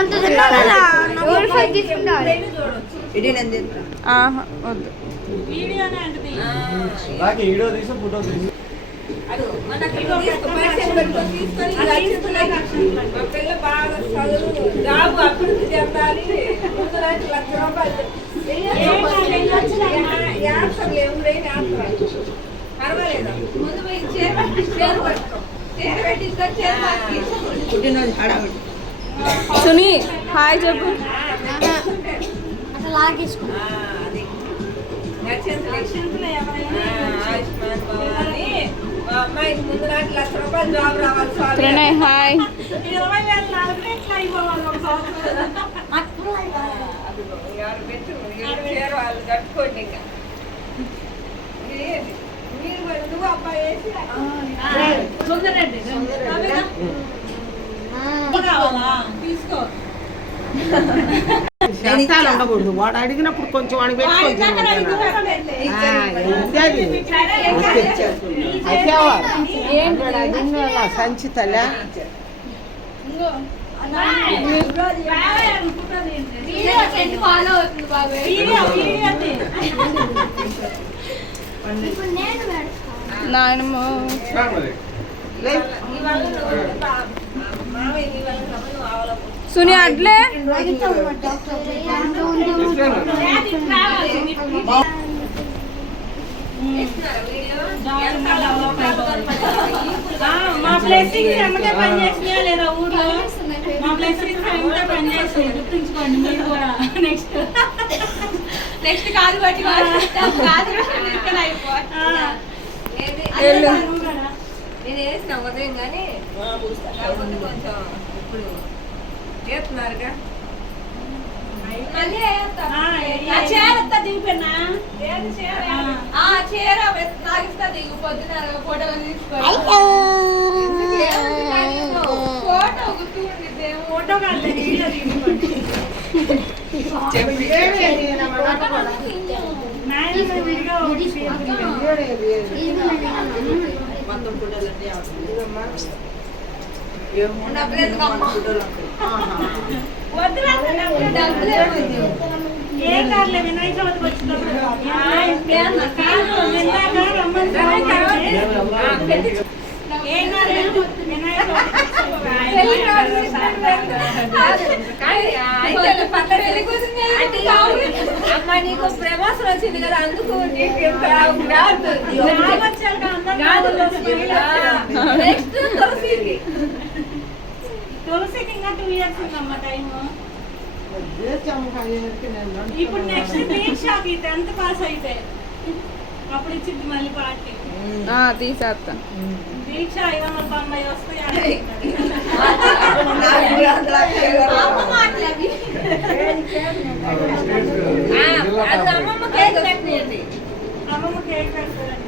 అభివృద్ధి చెందాలి. పర్వాలేదు సునీ హాయ్ చెప్పు. అమ్మాయికి ముందు నాటి ₹1,00,000 జాబ్ రావాలి. ప్రణయ్ హాయ్. 20,000 వాళ్ళు కట్టుకోండి. ఇంకా నువ్వు అబ్బాయి వేసి తీసుకో. ఉండకూడదు. వాడు అడిగినప్పుడు కొంచెం వాడికి పెట్టుకోవచ్చు. సంచితల నాయనమ్మ సుని అట్లే మా బ్లెస్సింగ్స్ ఎమ్మటే పనిచేసినాయా లేదా ఊర్లో? మా బ్లెస్సింగ్స్ ఎమ్మటే పనిచేస్తాయి, గుర్తుంచుకోండి మీరు కూడా. నెక్స్ట్ కాదు బట్టి నేను వేసిన ఉదయం కానీ కొంచెం ఇప్పుడు చేస్తున్నారుగా. చేరత్తా దిగిపోయినా చీర తాగిస్తా దిగు పొద్దున ఫోటో తీసుకోవాలి. ఫోటో గుర్తుండిద్ది. ఫోటో కాదు వీడియో తీసుకోండి. ఏ కార్లే వినాయక చవితికి వచ్చినప్పుడు అమ్మా నీకు ప్రమోషన్ వచ్చింది కదా, అందుకు తులసికి ఇంకా 2 years ఉందమ్మా టైము. ఇప్పుడు నెక్స్ట్ దీక్షకి 10th పాస్ అయితే అప్పుడు ఇచ్చింది మళ్ళీ పార్టీ. తీసేస్తా. దీక్ష 590 వస్తాయి. అమ్మమ్మ కేక్ పెట్టండి. అమ్మమ్మ కేక్ పెడతారండి.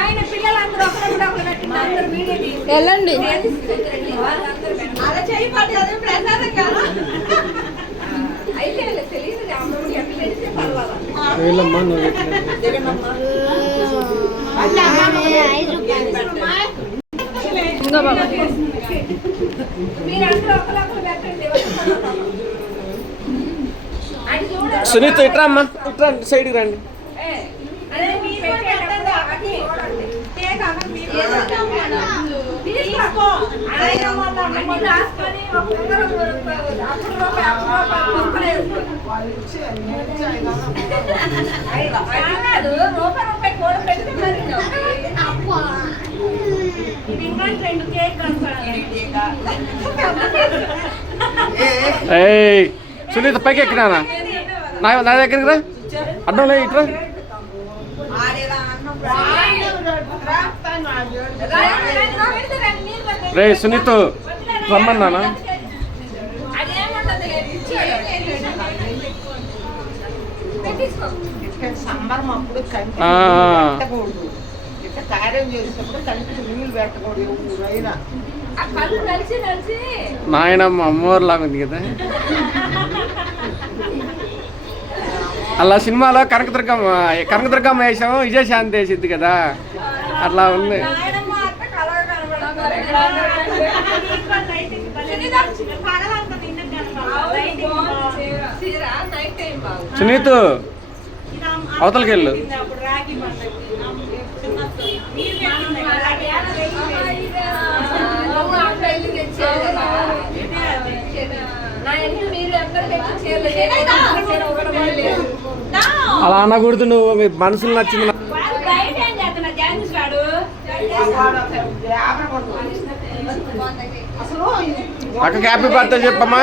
ఆయన పిల్లలందరూ ఒకరు అందరూ వీడియో వెళ్ళండి. అలా చేయబడి అదే ప్రసాదం కాదు. అయితే తెలియదు అమ్మమ్మ ఎట్లా తెలిస్తే పర్వాలేదు. మీరందరూ ఒకరు పెట్టండి. సునీత ఇట్రా అమ్మా, ఇట్రా సైడ్కి రండి. అదే మీరు రూపాయి కూడా పెడితే సునీత పైకి ఎక్కినా నా దగ్గరికి రా, అడ్డంలే ఇట్రా. రే సునీత రమ్మన్నానా? సంబరం అప్పుడు పెట్టకూడదు, ఇట్లా కార్యం చేసినప్పుడు కంటికి నీళ్ళు పెట్టకూడదు. ఊరైనా నాయనమ్మ అమ్మవారు లాగా ఉంది కదా. అలా సినిమాలో కనకదుర్గమ్మ వేసాము, విజయశాంతి వేసిద్ది కదా, అట్లా ఉంది. సునీత్ ఇది అవతలకి వెళ్ళు. అప్పుడు రాఖీ పండుగకి చిన్నప్పుడు మీరు పెట్టింది కదా రాఖీ. నువ్వు అక్కడ వెళ్ళి తెచ్చేది కదా. నా ఇంట్లో మీరు ఎక్కడ తెచ్చి చీరలు చీర ఒకటి కూడా లేదు. అలా అనకూడదు నువ్వు, మీ మనసులో నచ్చింది వాడు బయట ఏం చేస్తున్నా డ్యాన్స్ వాడు అక్కకి హ్యాపీ బర్త్డే చెప్పమ్మా.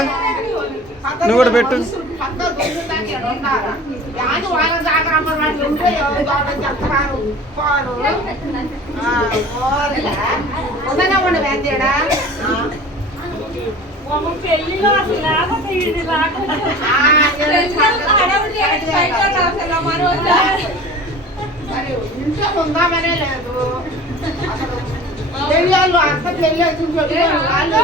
నువ్వు కూడా పెట్టు. పెళ్లిలో అసలు లేకపోతే ఇది రాకుండా ఇంట్లో ఉందామనే లేదు పెళ్ళి వాళ్ళు అత్త పెళ్ళి వాళ్ళు